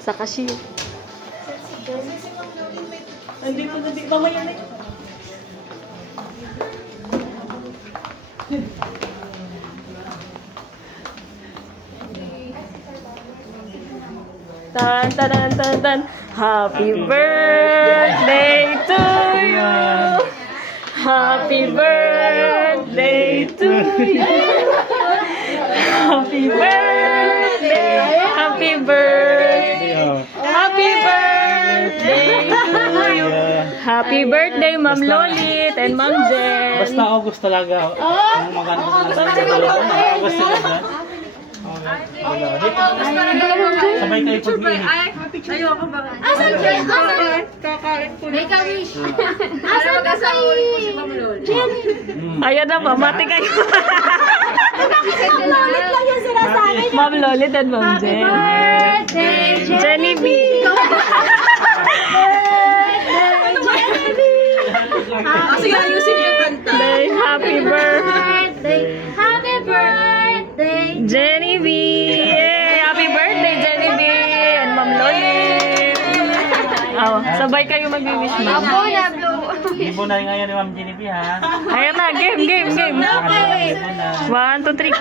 Sa cashier. Hindi pa na, mamaya na. Tan tan tan tan. Happy birthday to you. Happy birthday to you. Happy birthday. Happy birthday. Happy birthday to you. Happy birthday, Ma'am Lolit and Ma'am Jen. Basta August talaga. Ang maganda ko na sa August talaga. Sabay kayo pag-iinit. Ayoko ba? Asan siya? Kakain po. Make a wish. Asan ka sa si Ma'am Loli? Ayan na, pamati kayo. Ma'am Lolit lang yung sinasabi niya. Ma'am Lolit and Ma'am Jen. Birthday, Jenny B. Sige, ayusin niyo yung kanta. Happy birthday. Happy birthday. Jenny B. Yay! Happy birthday, Jenny B. And Ma'am Lolit. Oh, sabay kayo mag-wish, ma'am. Abo na, blow. Ibo na ngayon ni Ma'am Jenny ha. Ayan na, game. Okay. 1, 2, 3.